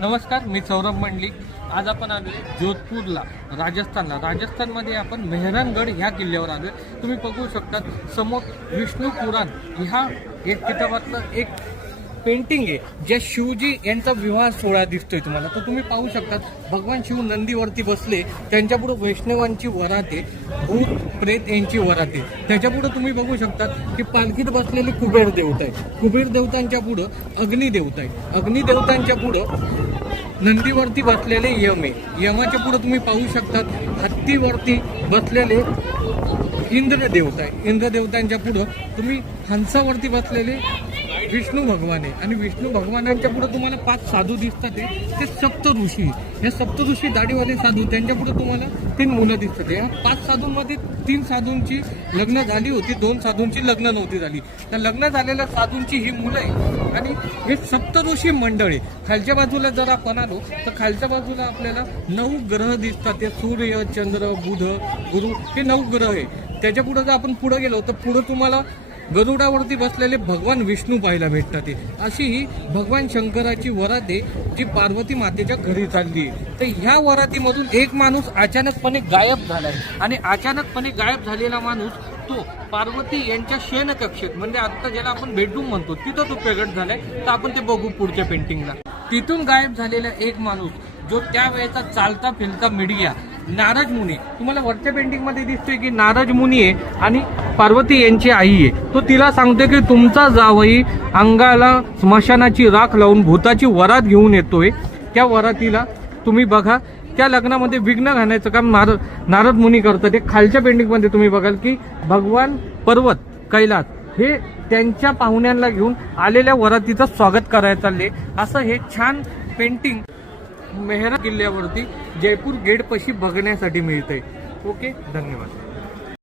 नमस्कार, मी सौरभ मंडलिक। आज आपण आलो जोधपूरला, राजस्थानला। राजस्थानमध्ये आपण मेहरानगड ह्या किल्ल्यावर आलो। तुम्ही बघू शकता समोर विष्णू पुराण ह्या एक किताबातलं एक पेंटिंग आहे, ज्या शिवजी यांचा विवाह सोहळा दिसतोय तुम्हाला। तर तुम्ही पाहू शकता भगवान शिव नंदीवरती बसले, त्यांच्यापुढे वैष्णवांची वरात आहे, भूत प्रेत यांची वरात आहे। त्याच्यापुढे तुम्ही बघू शकता की पालखीत बसलेले कुबेर देवता आहे, कुबेर देवतांच्या पुढे अग्निदेवता आहे, अग्निदेवतांच्या पुढे नंदीवरती बसलेले यम आहे, यमाच्या पुढे तुम्ही पाहू शकता हत्तीवरती बसलेले इंद्र देवता आहे, इंद्र देवतांच्या पुढे तुम्ही हंसावरती बसलेले विष्णू भगवान आहे, आणि विष्णू भगवानांच्या पुढे तुम्हाला 5 साधू दिसतात, ते सप्त ऋषी। हे सप्त ऋषी दाढीवाले साधू, त्यांच्या पुढे तुम्हाला 3 मुलं दिसतात। या 5 साधूंमध्ये 3 साधूंची लग्न झाली होती, 2 साधूंची लग्न नव्हती झाली। त्या लग्न झालेल्या साधूंची ही मुलं आहे, आणि हे सप्त ऋषी मंडळ आहे। खालच्या बाजूला जर आपण आलो तर खालच्या बाजूला आपल्याला 9 ग्रह दिसतात, ते सूर्य, चंद्र, बुध, गुरु, हे 9 ग्रह आहे। त्याच्या पुढे जर आपण पुढे गेलो तर पुढे तुम्हाला गरुडावरती बसलेले भगवान विष्णू पाहायला भेटतात। अशी ही भगवान शंकराची वरात आहे, जी पार्वती मातेच्या घरी चालली आहे। तर ह्या वरातीमधून एक माणूस अचानकपणे गायब झालाय, आणि अचानकपणे गायब झालेला माणूस तो पार्वती यांच्या शयनकक्षेत, म्हणजे आता ज्याला आपण बेडरूम म्हणतो, तिथं तो प्रगट झालाय। तर आपण ते बघू पुढच्या पेंटिंगला। तिथून गायब झालेला एक माणूस, जो त्यावेळेचा चालता फिरता मीडिया नारद मुनी, तुम्हाला वरच्या पेंटिंग मध्ये दिसतोय की नारद मुनी आहे आणि पार्वती यांची आई आहे। तो तिला सांगतोय की तुमचा जावई अंगाला स्मशानाची राख लावून भूताची वरात घेऊन येतोय। त्या वरातीला तुम्ही बघा, त्या लग्नामध्ये विघ्न घालण्याचं काम नारद मुनी करतात। ते खालच्या पेंटिंग मध्ये तुम्ही बघाल की भगवान पर्वत कैलास हे त्यांच्या पाहुण्यांना घेऊन आलेल्या वरातीचं स्वागत करायला चालले। असं हे छान पेंटिंग मेहरा किल्ल्यावरती जयपूर गेट पाशी बघण्यासाठी मिळतंय। ओके, धन्यवाद।